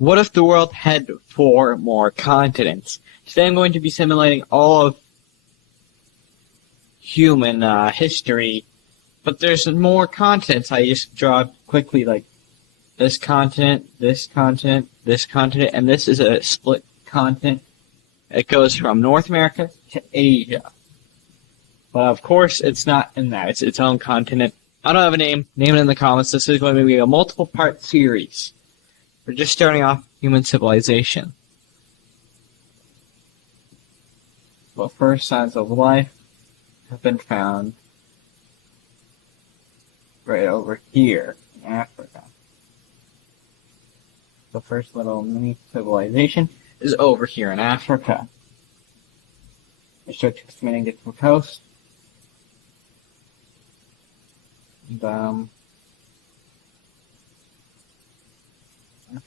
What if the world had 4 more continents? Today I'm going to be simulating all of human history, but there's more continents. I just draw quickly, like this continent, this continent, this continent, and this is a split continent. It goes from North America to Asia. But of course, it's not in that. It's its own continent. I don't have a name. Name it in the comments. This is going to be a multiple-part series. We're just starting off human civilization. Well, first signs of life have been found right over here in Africa. The first little mini civilization is over here in Africa. They start expanding to the coast. And,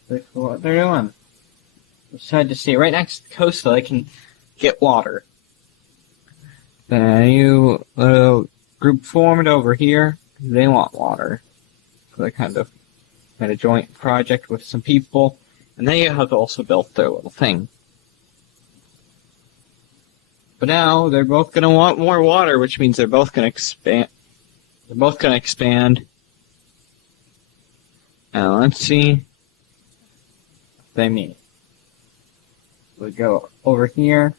that's what they're doing. They decided to stay right next to the coast so they can get water. Then a new little group formed over here. They want water. So they kind of made a joint project with some people. And they have also built their little thing. But now they're both going to want more water, which means they're both going to expand. They're both going to expand. Now let's see what they mean. We go over here.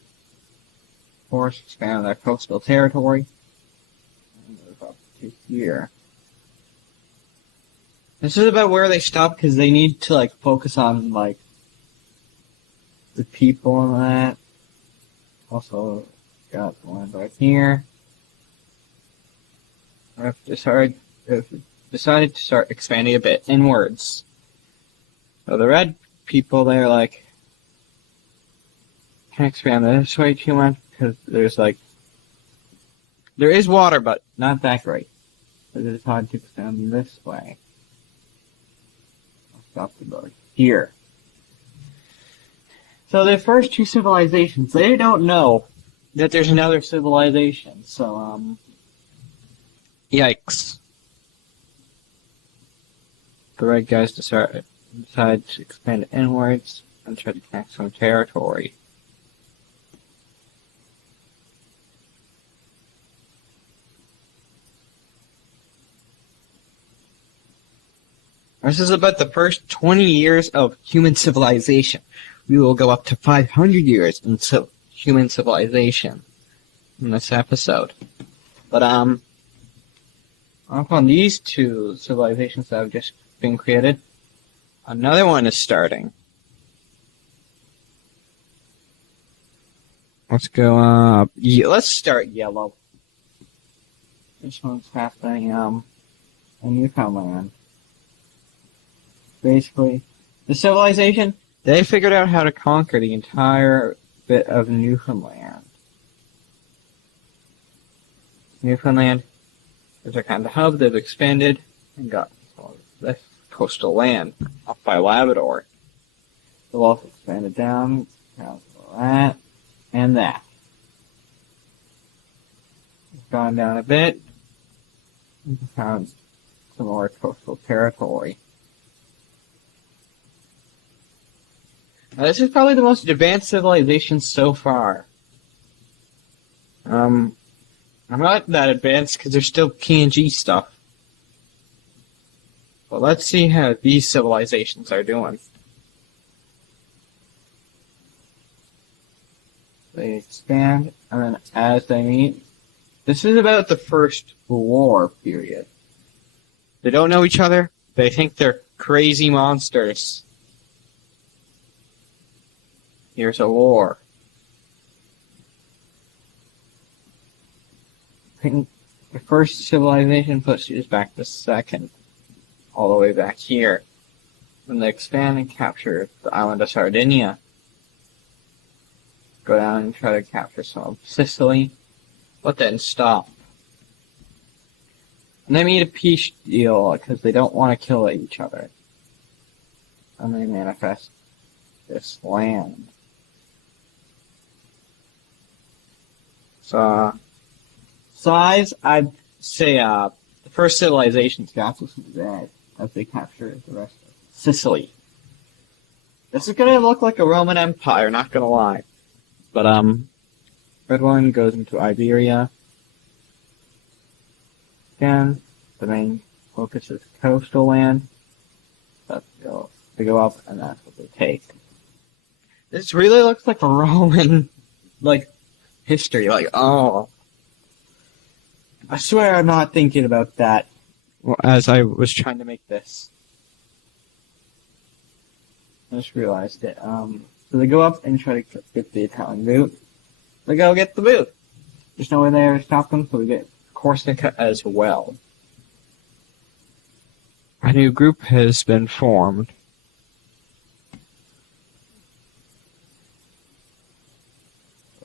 Of course, expand their coastal territory. And move up to here. This is about where they stop because they need to like focus on like the people and that. Also got one right here. I've decided to start expanding a bit inwards. So the red people, they're like, can't expand this way too much because there's like, there is water, but not that great. So they decided to expand this way. I'll stop the boat here. So the first 2 civilizations, they don't know that there's another civilization. So, yikes. The red guys decide to expand inwards and try to connect some territory. This is about the first 20 years of human civilization. We will go up to 500 years in human civilization in this episode. But, upon these 2 civilizations that have just been created, another one is starting. Let's go up. Let's start yellow. This one's happening in Newfoundland. Basically, the civilization, they figured out how to conquer the entire bit of Newfoundland. Newfoundland is their kind of hub. They've expanded and got this coastal land up by Labrador. They've also expanded down that and that. It's gone down a bit. We found some more coastal territory. Now, this is probably the most advanced civilization so far. I'm not that advanced because there's still PNG stuff. But let's see how these civilizations are doing. They expand, and then as they meet, this is about the first war period. They don't know each other. They think they're crazy monsters. Here's a war. The first civilization pushes back the second, all the way back here. When they expand and capture the island of Sardinia, go down and try to capture some of Sicily, but then stop. And they made a peace deal because they don't want to kill each other. And they manifest this land. So, size, I'd say the first civilization's got this bad as they capture the rest of Sicily. This is gonna look like a Roman Empire, not gonna lie. But, red one goes into Iberia. Again, the main focus is coastal land. They go up, and that's what they take. This really looks like a Roman, like, history. Like, oh. I swear I'm not thinking about that as I was trying to make this. I just realized it. So they go up and try to get the Italian boot. They go get the boot. There's no way there to stop them, so we get Corsica as well. A new group has been formed.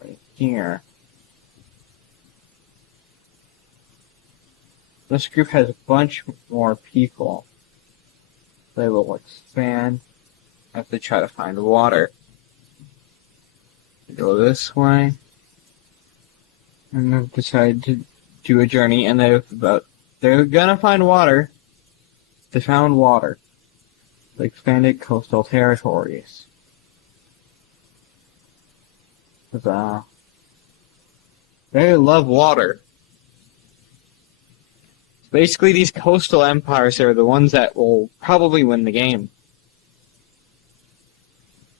Right here. This group has a bunch more people. They will expand as they try to find water. They go this way. And they've decided to do a journey, and they're gonna find water. They found water. They expanded coastal territories. They love water. Basically, these coastal empires are the ones that will probably win the game.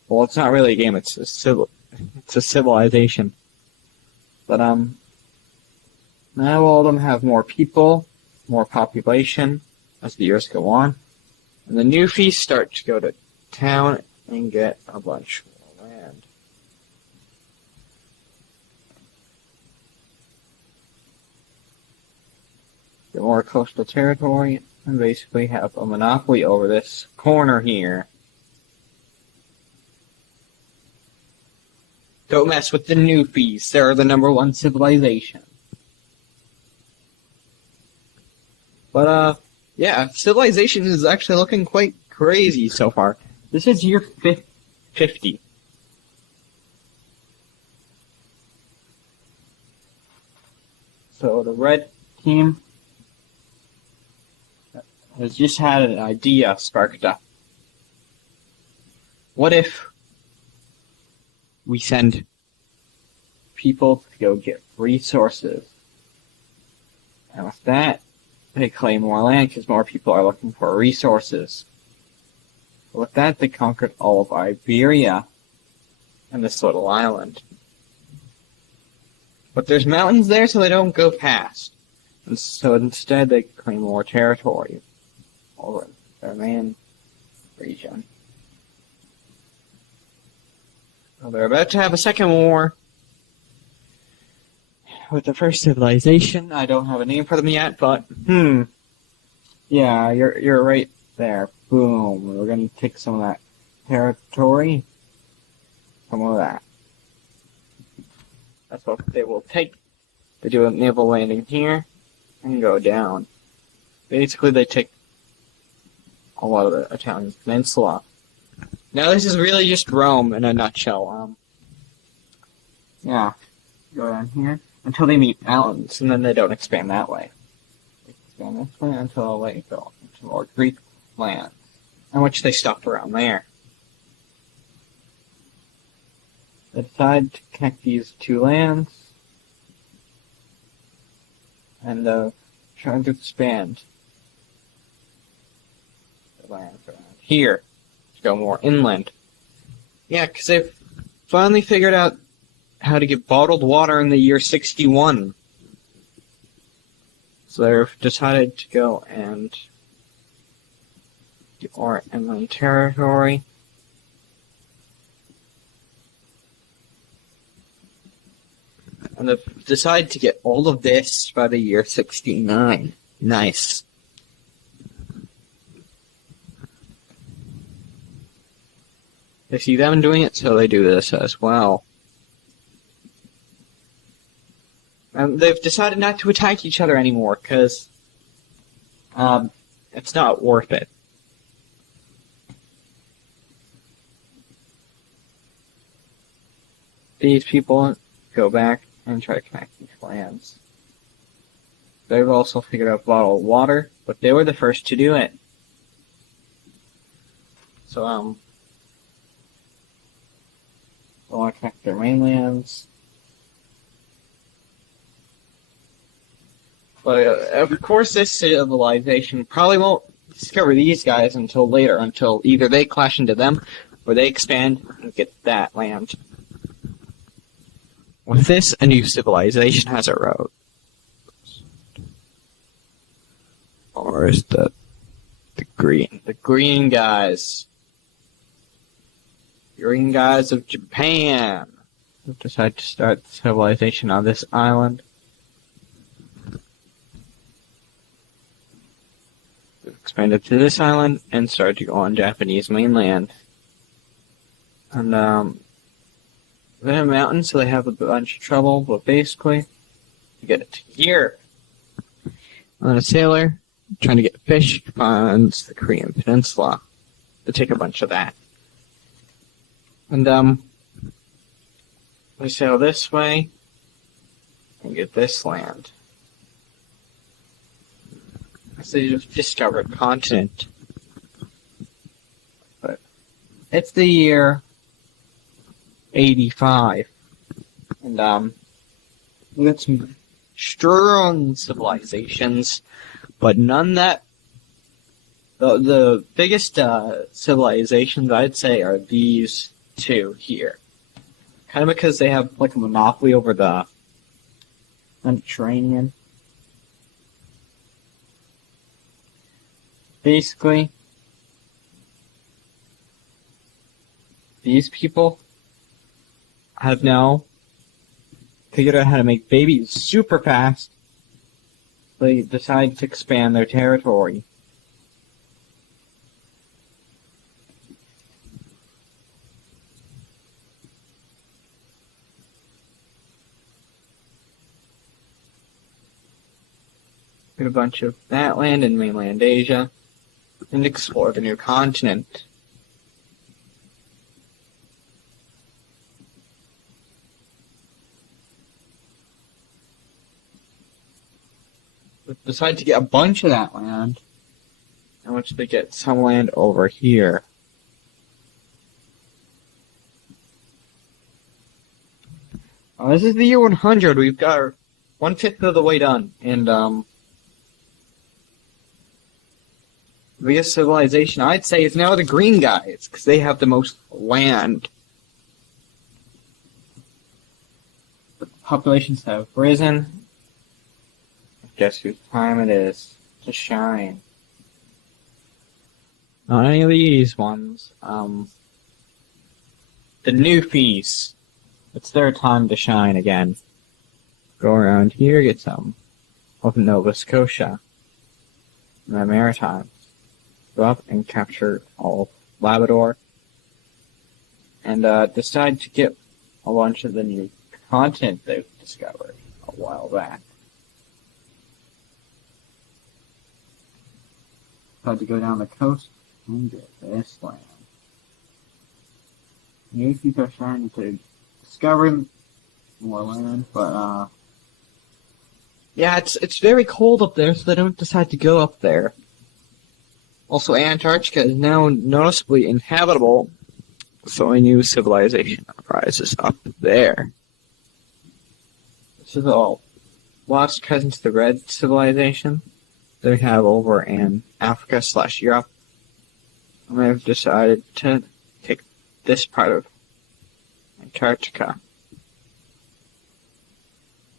Well, it's not really a game, it's a civilization. But, now all of them have more people, more population, as the years go on. And the new feasts start to go to town and get a bunch more land. Get more coastal territory, and basically have a monopoly over this corner here. Don't mess with the new feasts, they're the #1 civilization. But, yeah, civilization is actually looking quite crazy so far. This is year 50. So the red team has just had an idea sparked up. What if we send people to go get resources? And with that, they claim more land because more people are looking for resources. With that, they conquered all of Iberia and this little island. But there's mountains there, so they don't go past. And so instead, they claim more territory over their main region. Well, they're about to have a second war with the first civilization. I don't have a name for them yet, but yeah, you're right there. Boom. We're gonna take some of that territory. Some of that. That's what they will take. They do a naval landing here and go down. Basically, they take a lot of the Italian peninsula. Now, this is really just Rome in a nutshell. Yeah, go down here until they meet mountains, and then they don't expand that way. They expand this way until they go into more Greek land, in which they stop around there. They decide to connect these two lands, and trying to expand the lands around here to go more inland. Yeah, because they've finally figured out how to get bottled water in the year 61. So they've decided to go and get more inland territory. And they've decided to get all of this by the year 69. Nice. They see them doing it, so they do this as well. And they've decided not to attack each other anymore, because it's not worth it. These people go back and try to connect these lands. They've also figured out bottled water, but they were the first to do it. So, They want to connect their mainlands. But of course, this civilization probably won't discover these guys until later, until either they clash into them or they expand and get that land. With this, a new civilization has arose. Or is the green guys? Green guys of Japan have decided to start civilization on this island. They've expanded to this island and started to go on Japanese mainland. And they have mountains, so they have a bunch of trouble, but basically, you get it here. And then a sailor trying to get fish finds the Korean Peninsula to take a bunch of that. And they sail this way and get this land. So they just discovered continent. But it's the year 85. And we got some strong civilizations, but none that the biggest civilizations I'd say are these two here. Kind of because they have like a monopoly over the Mediterranean. Basically, these people have now figured out how to make babies super fast. They decide to expand their territory. Get a bunch of that land in mainland Asia and explore the new continent. Decide to get a bunch of that land. I want you to get some land over here. This is the year 100. We've got 1/5 of the way done, and the biggest civilization I'd say is now the green guys, because they have the most land. The populations have risen. Guess whose time it is to shine? Not any of these ones. The Newfies. It's their time to shine again. Go around here, get some of Nova Scotia. And the Maritimes. Go up and capture all of Labrador. And decide to get a bunch of the new continent they've discovered a while back. Had to go down the coast and get this land. Yankees are trying to discover more land, but yeah, it's very cold up there, so they don't decide to go up there. Also, Antarctica is now noticeably inhabitable, so a new civilization rises up there. This is all lost cousins to the Red civilization they have over in Africa/Europe. And they've decided to take this part of Antarctica.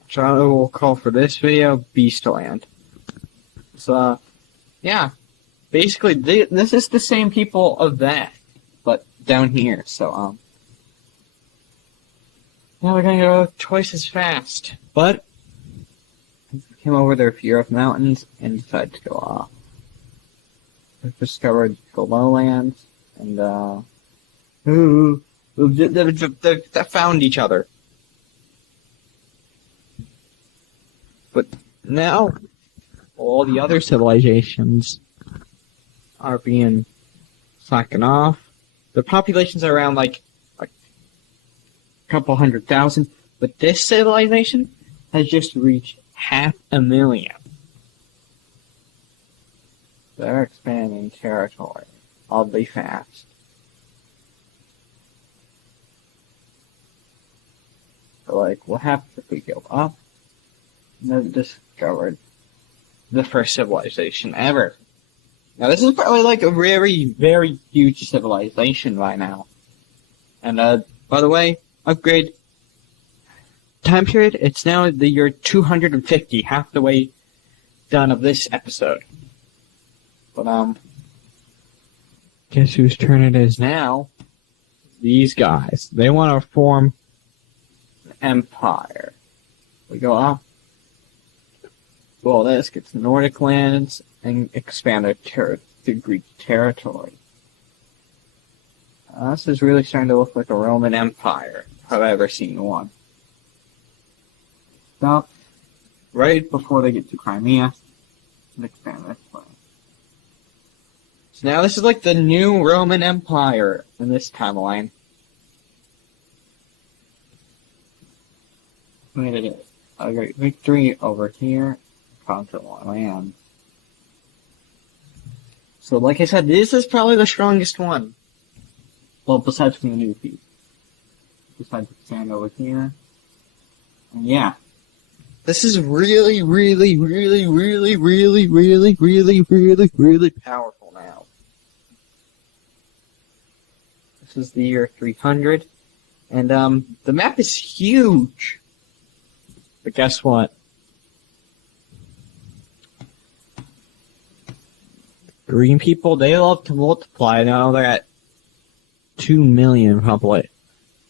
Which I will call for this video Beastland. So, yeah. Basically, this is the same people of that, but down here. So, now we're gonna go twice as fast. But came over their fear of mountains and decided to go off. They've discovered the lowlands and they found each other. But now all the other civilizations are being slacking off. The populations are around like a couple 100,000, but this civilization has just reached 500,000. They're expanding territory oddly fast. So, like, what happens if we go up? And they've discovered the first civilization ever. Now, this is probably like a very, very huge civilization right now. And, by the way, upgrade time period, it's now the year 250, half the way done of this episode. But, guess whose turn it is now? These guys. They want to form an empire. We go up. Well, this gets Nordic lands and expand the Greek territory. This is really starting to look like a Roman Empire, if I've ever seen one. Stop right before they get to Crimea and expand this land. So now this is like the new Roman Empire in this timeline. We had a great victory over here. Conquer more land. So, like I said, this is probably the strongest one. Well, besides from the new piece. Besides the sand over here. And yeah. This is really, really, really, really, really, really, really, really, really powerful now. This is the year 300. And, the map is huge. But guess what? Green people, they love to multiply. Now they're at 2 million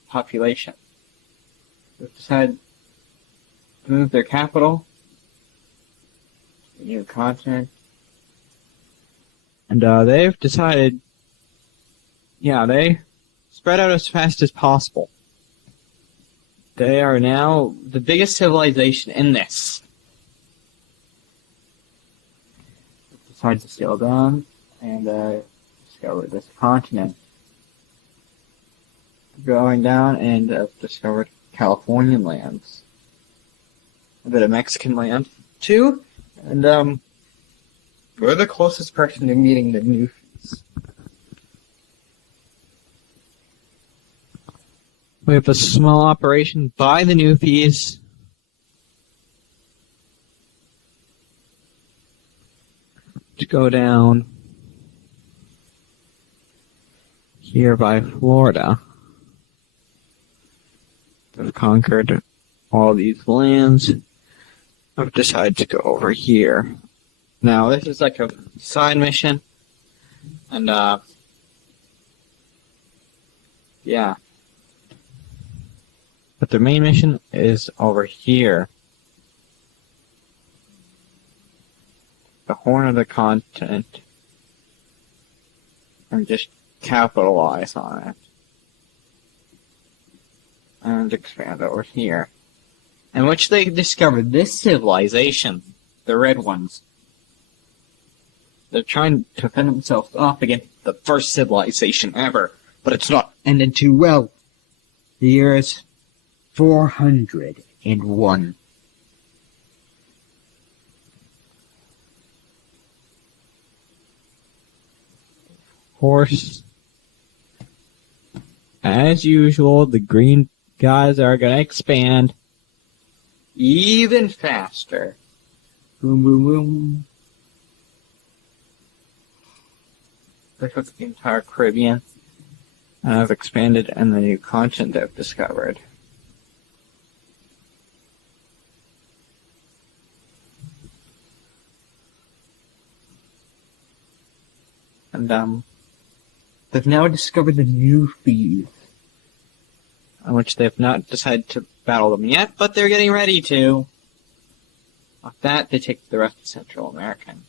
population. They've decided to move their capital to a new continent. And they've decided, yeah, they spread out as fast as possible. They are now the biggest civilization in this. Decided to sail down and discover this continent. Going down and discovered Californian lands. A bit of Mexican land, too. And we're the closest person to meeting the Newfies. We have a small operation by the Newfies. To go down here by Florida. They've conquered all these lands. I've decided to go over here. Now, this is like a side mission. And, yeah. But the main mission is over here. The Horn of the Continent. And just capitalize on it. And expand over here. In which they discovered this civilization, the red ones. They're trying to defend themselves off against the first civilization ever, but it's not ended too well. The year is 401. Horse. As usual, the green guys are gonna expand even faster. Boom, boom, boom. They took the entire Caribbean and have expanded in the new continent they've discovered. And, they've now discovered the Newfies, on which they've not decided to battle them yet, but they're getting ready to. Off that, they take the rest of Central American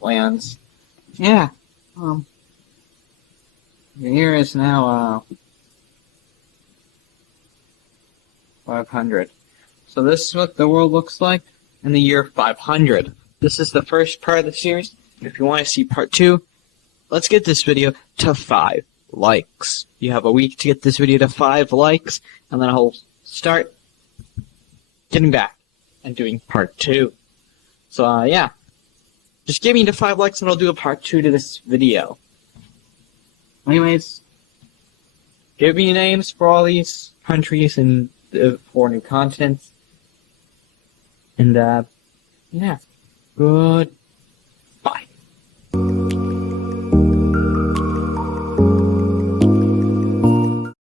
lands. Yeah. The year is now, 500. So this is what the world looks like in the year 500. This is the first part of the series. If you want to see part 2, let's get this video to 5 likes. You have a week to get this video to 5 likes, and then I'll start getting back and doing part 2. So, yeah. Just give me to 5 likes and I'll do a part 2 to this video. Anyways, give me names for all these countries and for new contents. And yeah, good.